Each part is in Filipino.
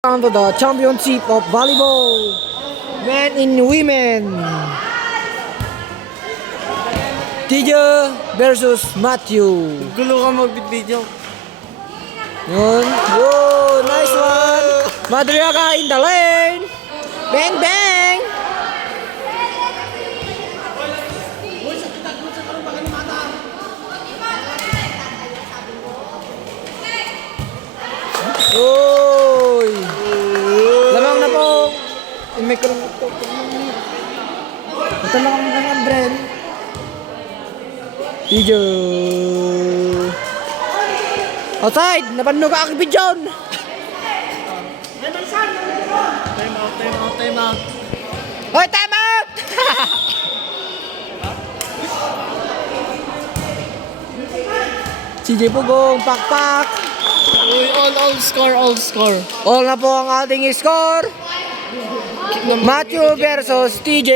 On to the championship of volleyball, men in women. Tijo versus Matthew. Gulo ka mag-video. Yun. Oh, nice one. Madriaga in the lane. Bang, bang. Oy. Lamang na po. May kurang ito. Ito lang ang kanang Bren. Tijo. Outside! Napanog ka ang bidyon! Time out. Hoy, time out! CJ Pugong, pakpak! Uy, all score. All na po ang ating score. Matthew versus TJ.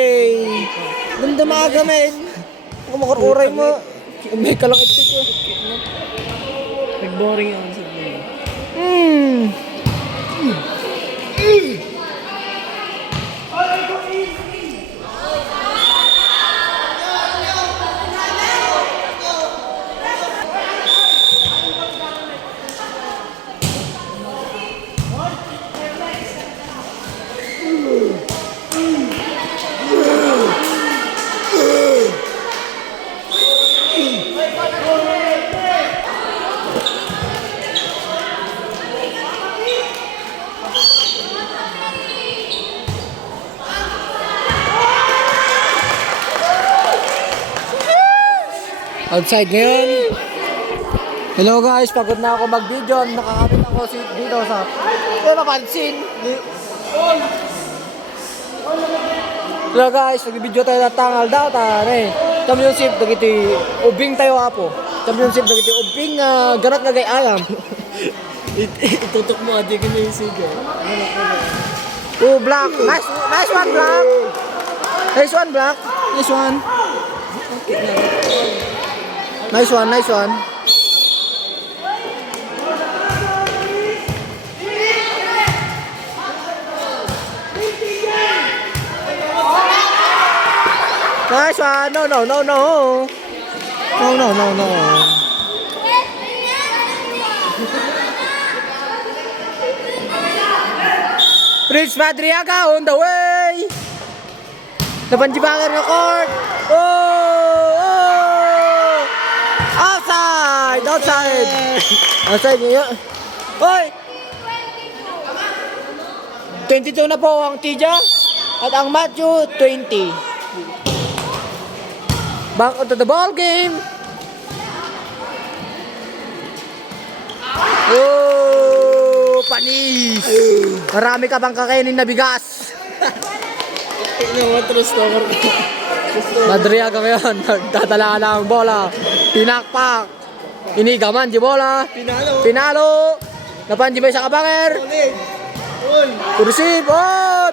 Damdamaga, men. Kumakururay mo. May kalang itik ko. Nag-boring ako sa video. Outside ngayon. Hello guys, pagod na ako mag-video. Nakakapit ako dito sa napapansin. Hello guys, nag-video tayo na tangal daw. Tare. Championship, dagiti ubing tayo apo. Championship, dagiti ubing garat nga gay ayam. Itutok mo, adi ka na yung siga. Oh, Black. Nice one, Black. Nice one, Black. Nice one. Nice one. Nice one. No. Prince Madriaga on the way. Napanjibangan ng court. Outside niya. Hoy! 22 na po ang Tija at ang Matthew 20. Back onto the ball game. Oh, panis. Marami ka bang kakainin na bigas? Madriaga ngayon, nagdadala ng bola. Pinakpak. Inigaman di bola. Pinalo. Napanjibay sa kabanger. Receive. Oh,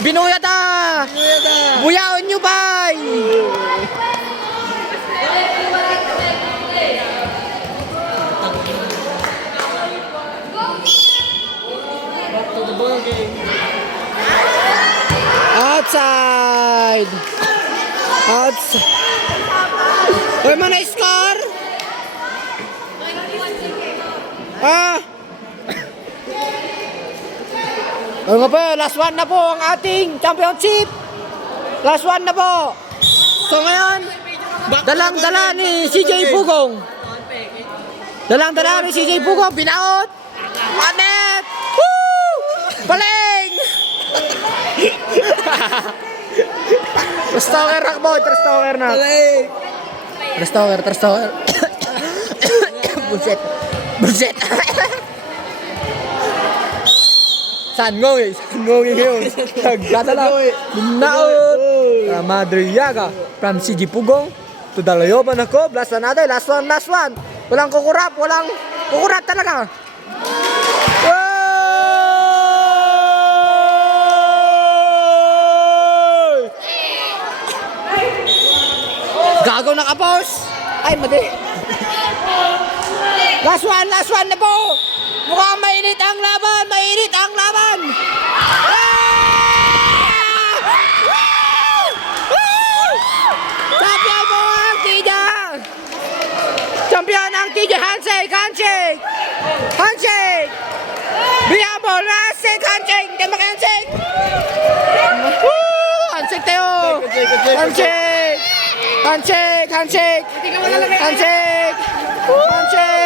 binuya ta. Buyaon nyo bay. Outside. Uy, mana score? Nga po, last one na po ang ating championship. Last one na po. So ngayon, dalang-dala ni CJ Pugong. Binaot. Anet. Woo! Baling! Restoker rakbo, restoker na. Restoker. Bullshit. Saan ngoy ngayon. Nagdadala. Binaot. Madriaga from CJ Pugong to the Layoban ako. Last one. Walang kukurap talaga. Gago nakapos. Ay, mali. Last one na po. Mukhang mainit ang laban. Handshake! Handshake! Handshake! Handshake! Handshake!